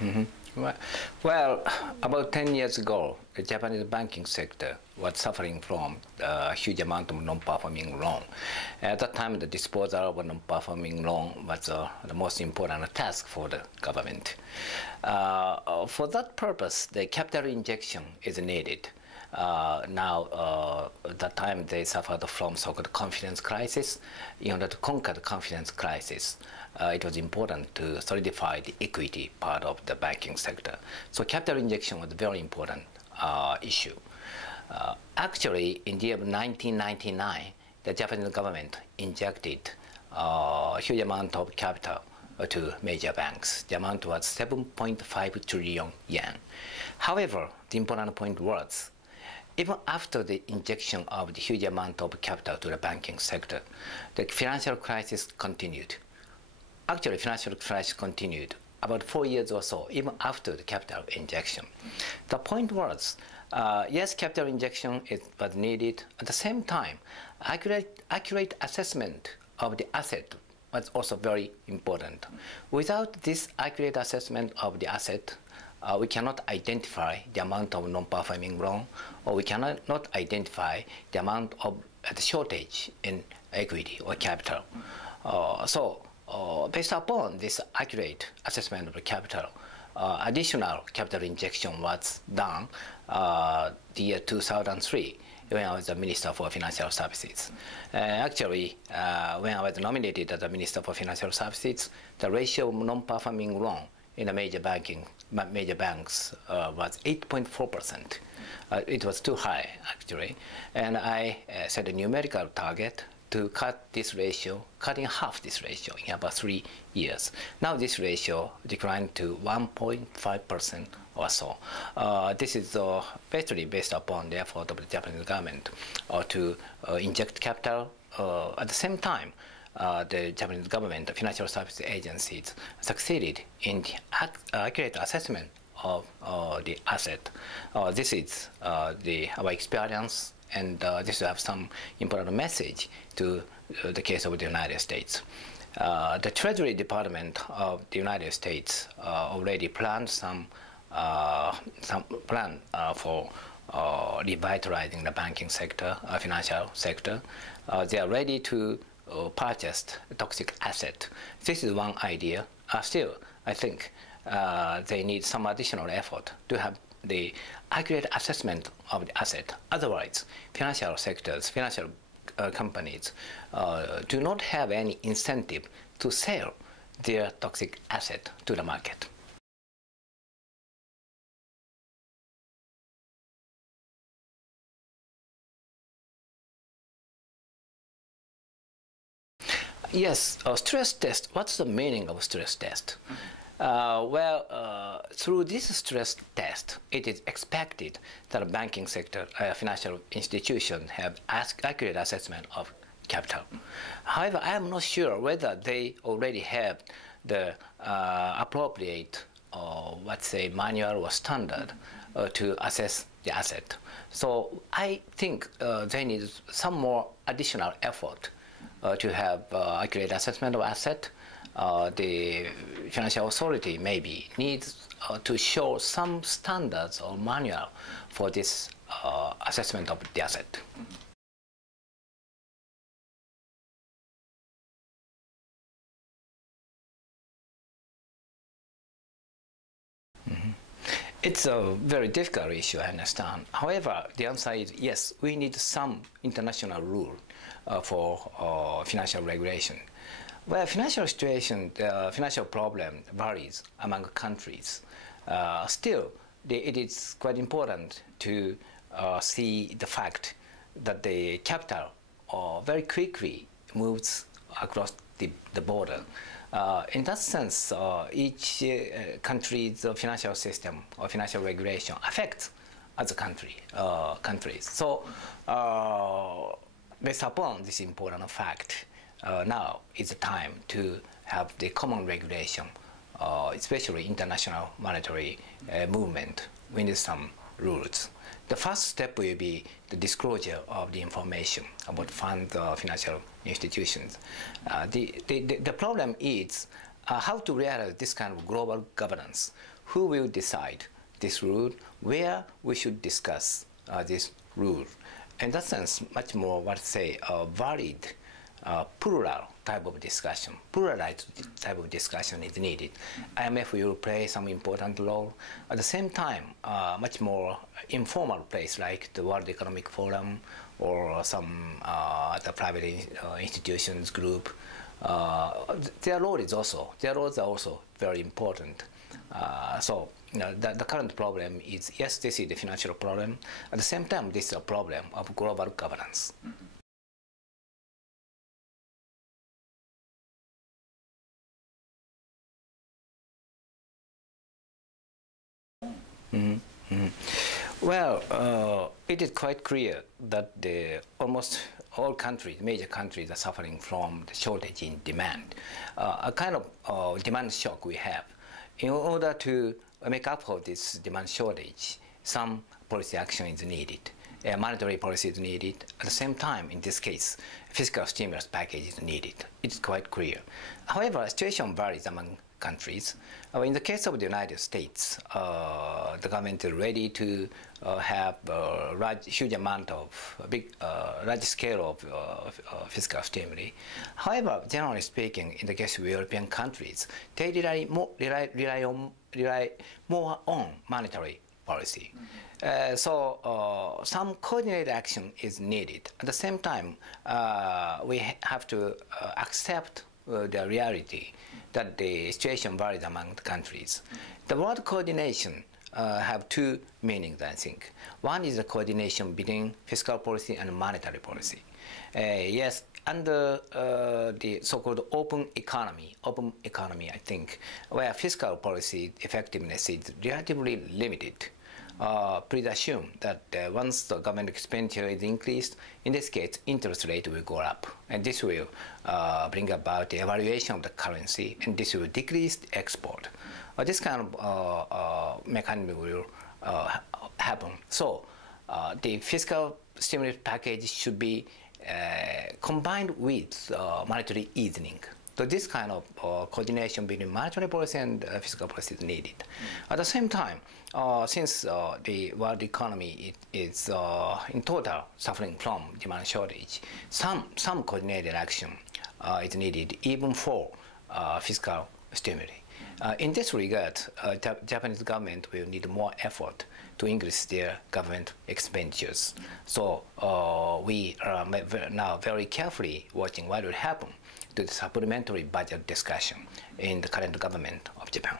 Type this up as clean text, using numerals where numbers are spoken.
Mhm. Well, about 10 years ago, the Japanese banking sector was suffering from a huge amount of non-performing loan. At that time, the disposal of a non-performing loan was the most important task for the government. For that purpose, the capital injection is needed. At that time they suffered from so-called confidence crisis. In order to conquer the confidence crisis, it was important to solidify the equity part of the banking sector. So capital injection was a very important issue. Actually, in the year 1999, the Japanese government injected a huge amount of capital to major banks. The amount was 7.5 trillion yen. However, the important point was, even after the injection of the huge amount of capital to the banking sector, the financial crisis continued. Actually, financial crisis continued about 4 years or so, even after the capital injection. The point was, yes, capital injection was needed. At the same time, accurate assessment of the asset was also very important. Without this accurate assessment of the asset, we cannot identify the amount of non-performing loan, or we cannot not identify the amount of the shortage in equity or capital. Based upon this accurate assessment of the capital, additional capital injection was done the year 2003 when I was the Minister for Financial Services. Actually, when I was nominated as the Minister for Financial Services, the ratio of non-performing loan in the major banks was 8.4%. It was too high, actually. And I set a numerical target to cut this ratio, cut in half this ratio in about 3 years. Now this ratio declined to 1.5% or so. This is basically based upon the effort of the Japanese government to inject capital. At the same time, the Japanese government, the financial service agencies, succeeded in the accurate assessment of the asset. This is our experience, and this will have some important message to the case of the United States. The Treasury Department of the United States already planned some plan for revitalizing the banking sector, financial sector. They are ready to purchase toxic asset. This is one idea. Still, I think they need some additional effort to have the accurate assessment of the asset. Otherwise, financial sectors, financial companies do not have any incentive to sell their toxic asset to the market. Yes, stress test. What's the meaning of stress test? Through this stress test, it is expected that a banking sector, financial institutions have accurate assessment of capital. However, I am not sure whether they already have the appropriate, let's say, manual or standard to assess the asset. So I think they need some more additional effort to have accurate assessment of asset. The financial authority maybe needs to show some standards or manual for this assessment of the asset. It's a very difficult issue, I understand. However, the answer is yes, we need some international rule for financial regulation. Well, financial situation, the financial problem varies among countries. Still, it is quite important to see the fact that the capital very quickly moves across the border. In that sense, each country's financial system or financial regulation affects other countries. So, based upon this important fact, now is the time to have the common regulation, especially international monetary movement. We need some rules. The first step will be the disclosure of the information about funds or financial institutions. The problem is how to realize this kind of global governance who will decide this rule, where we should discuss this rule. In that sense, much more, valid, plural type of discussion, pluralized type of discussion is needed. IMF will play some important role. At the same time, much more informal place like the World Economic Forum or some the private institutions group. Their roles are also very important. So the current problem is, yes, this is the financial problem. At the same time, this is a problem of global governance. Well, it is quite clear that almost all countries, major countries, are suffering from the shortage in demand. A kind of demand shock we have. In order to make up for this demand shortage, some policy action is needed. Monetary policy is needed. At the same time, in this case, fiscal stimulus package is needed. It's quite clear. However, the situation varies among countries. In the case of the United States, the government is ready to have a huge amount of large scale of fiscal stimuli. However, generally speaking, in the case of European countries, they rely more on monetary policy. So some coordinated action is needed. At the same time, we have to accept the reality that the situation varies among the countries. The word coordination have two meanings, I think. One is the coordination between fiscal policy and monetary policy. Yes, under the so-called open economy, I think, where fiscal policy effectiveness is relatively limited. Please assume that once the government expenditure is increased, in this case, interest rate will go up. And this will bring about the evaluation of the currency, and this will decrease the export. This kind of mechanism will happen. So the fiscal stimulus package should be combined with monetary easing. So this kind of coordination between monetary policy and fiscal policy is needed. At the same time, since the world economy is in total suffering from demand shortage, some coordinated action is needed even for fiscal stimuli. In this regard, Japanese government will need more effort to increase their government expenditures. So we are now very carefully watching what will happen to the supplementary budget discussion in the current government of Japan.